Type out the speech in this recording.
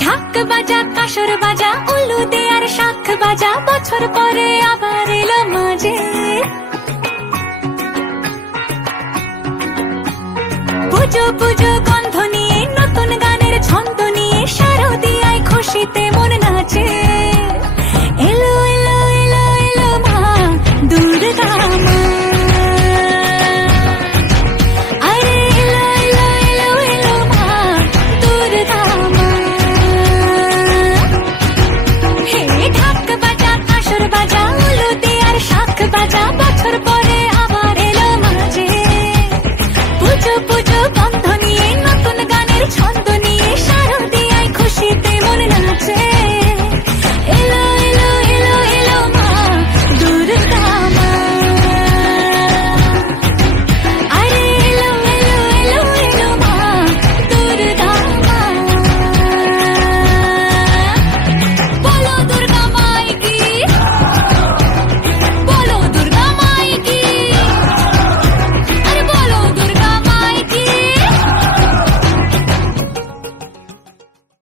ঢাক বাজা কাসর বাজা উলু দে আর শাখ বাজা, বছর পরে আবার এলো মাঝে। পুজো পুজো